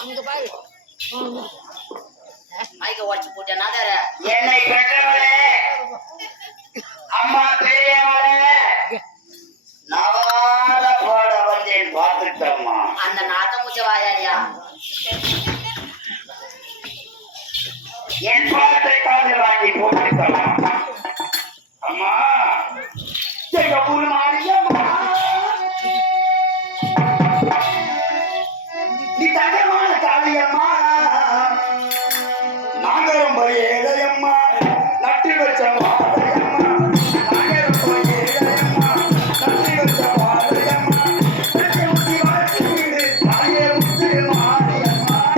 அங்க பாரு மைக்க உடச்சு போட்டேன் என்னை பெற்றவளே அம்மா பெரியவளே நவாத பாட வந்தேன் பார்த்துட்டம்மா அந்த நாத்த முச்ச வாயாரியா என் பாட்டை காது வாங்கி போட்டுட்டம்மா அம்மா எங்க ஊர் மாறியம்மா நீ தங்கமான காளியம்மா நாங்க ரொம்ப ஏழையம்மா நட்டு வச்ச மாதையம்மா நாங்க ரொம்ப ஏழையம்மா நட்டு வச்ச மாதையம்மா ஊட்டி வளர்ச்சி வீடு தாயே முத்து மாரியம்மா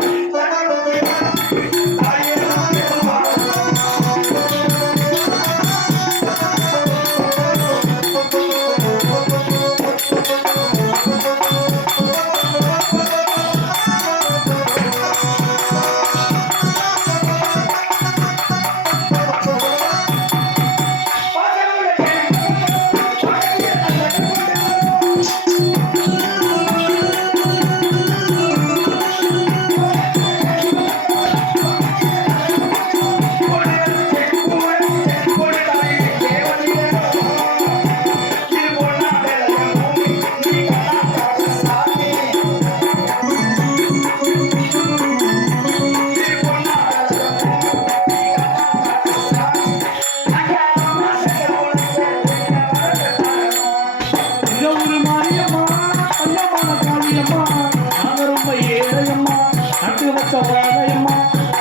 தாயே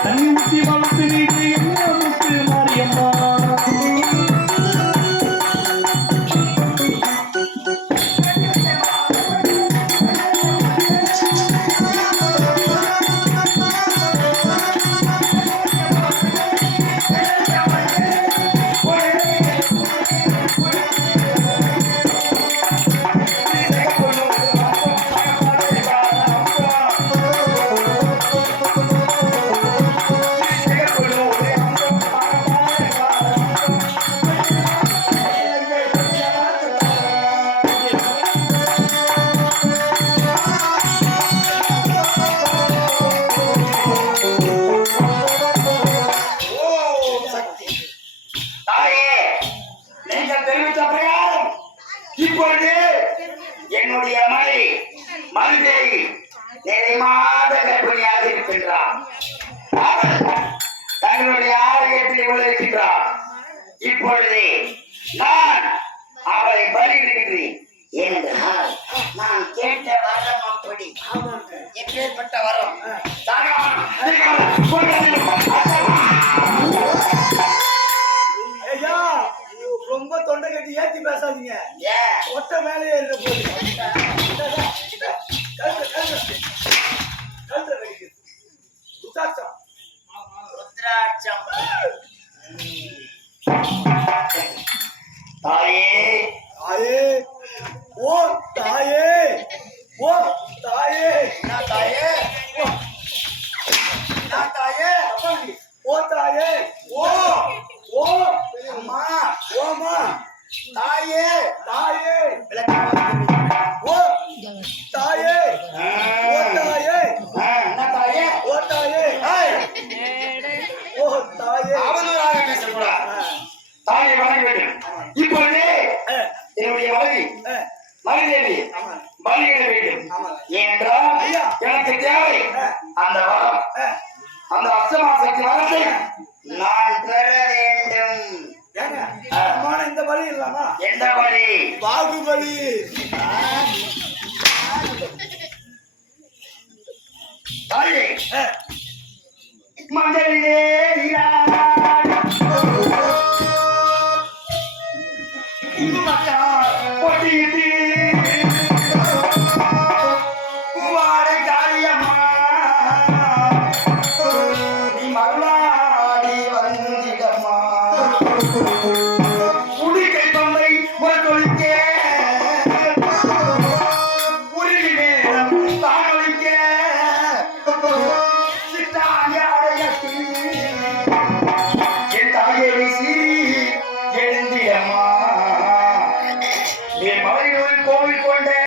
தண்ணி ஊற்றி வளர்த்து வீடு என்ன முத்து மாரியம்மா இப்பொழுது என்னுடைய மனிதை நிறைமாத கர்ப்பிணியாக இருக்கின்றார் அவள் தங்களுடைய ஆலயத்தில் இருக்கின்றார் இப்பொழுது நான் அவளை பலியிடுகின்றேன் என்றால் நான் கேட்ட வரம் அப்படி எப்பேற்பட்ட வரம் ரொம்ப தொண்டை கட்டி ஏத்தி பேசாதீங்க ஒட்ட மேலேயே இருக்க ருத்ராட்சம் தாயே தாயே ஓ தாயே ஓ தாயே நான் தாயே நான் தாயே ஓ தாயே ஓ ஓ அம்மா ஓமா தாயே தாயே ஓ தாயே ஓ தாயே என்ன தாயே ஓ தாயே ஓ தாயே அவனராக பேசக்கூடாது தாயை வணங்க வேண்டும் இப்பொழுது என்னுடைய மனைவி பலியிட வேண்டும் ஏனென்றால் எனக்கு தேவை அந்த வரம் அந்த அஷ்டமாசக்தி வரத்தை நான் பெற வேண்டும் இந்த பலி இல்லாமா எந்த பலி பாகுபலி தாயே மஞ்சளிலே பொட்டியிட்டு பூவாடை காரியம்மா நீ மருளாடி வந்திடம்மா உடுக்கை பம்பை முரத்தொழிக்க உருகி நேரம் தானொழிக்க சித்தாயாடையத்து என் தாயை சீரி எழுந்திடம்மா என் மலையூரில் கோவில் கொண்ட